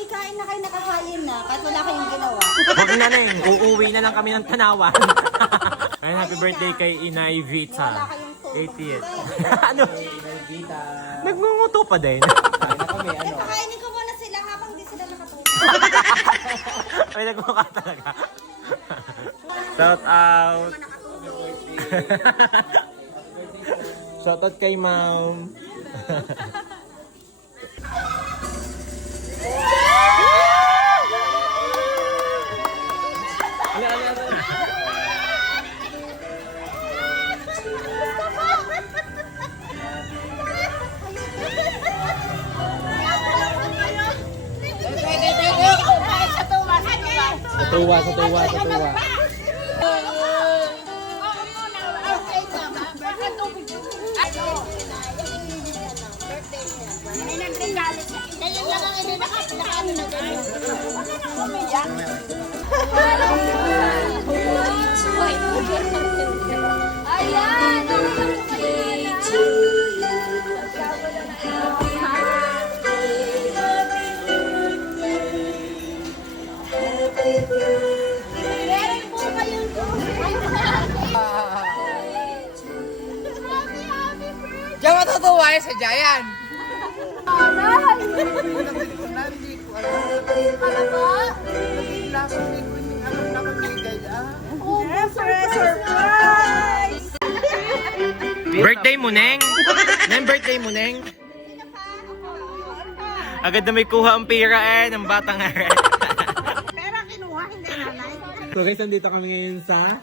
Uy, kain na kayo, nakakain na. Kahit wala kayong ginawa. Huwag na lang. Uuwi na lang kami ng Tanawan. Ay, happy birthday kay Inay Vita. Wala kayong tulong. 80th. Ano? Nagngunguto pa din. Pakainin ko muna sila habang di sila nakatulog. Ay, nagmukha talaga. Shout out. Shout out kay ma'am. Sa tuwa. Diyan matutuwa eh sa Giant. Birthday mo, Neng? Neng, birthday mo, Neng? Agad na may kuha ang pira ng batang are. Pero kinuha, hindi nanay. So guys, nandito kami ngayon sa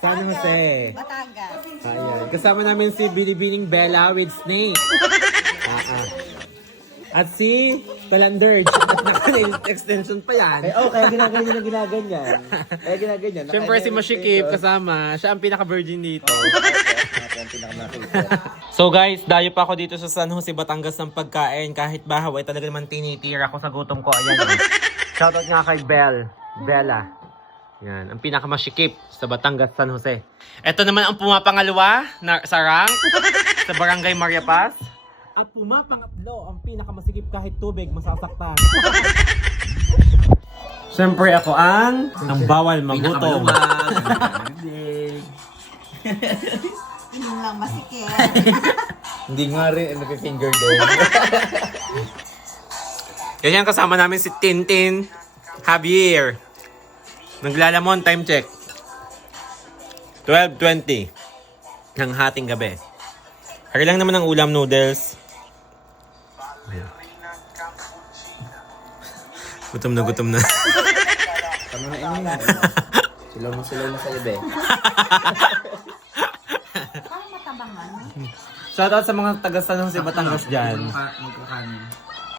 San Jose. Batangas. Ayan. Kasama namin si Binibining Bella with Snake. At si Talanderge. At naka-extension pa yan. Kaya ginaganyan. Siyempre si Mashikip kasama. Siya ang pinaka-virgin dito. So guys, dayo pa ako dito sa San Jose, Batangas ng pagkain. Kahit bahaw ay talaga naman tinitira ko sa gutom ko. Ayan. Shoutout nga kay Bella. Yan, ang pinakamasikip sa Batangas, San Jose. Ito naman ang pumapangalawa na sa rank sa Barangay Maria Paz. At pumapangatlo ang pinakamasikip kahit tubig masasaktan. Siyempre ako ang bawal magutom. Inom lang masikip. Hindi nga rin, finger din. Yan kasama namin si Tintin Javier. Naglalamon, time check. 12:20 ng hating gabi. Hari lang naman ang ulam, noodles. Gutom na. Ano na ini? Silaw mo sa ibe. Parang matabangan. Shoutout sa mga taga San Jose, Batangas dyan. Magkakanin.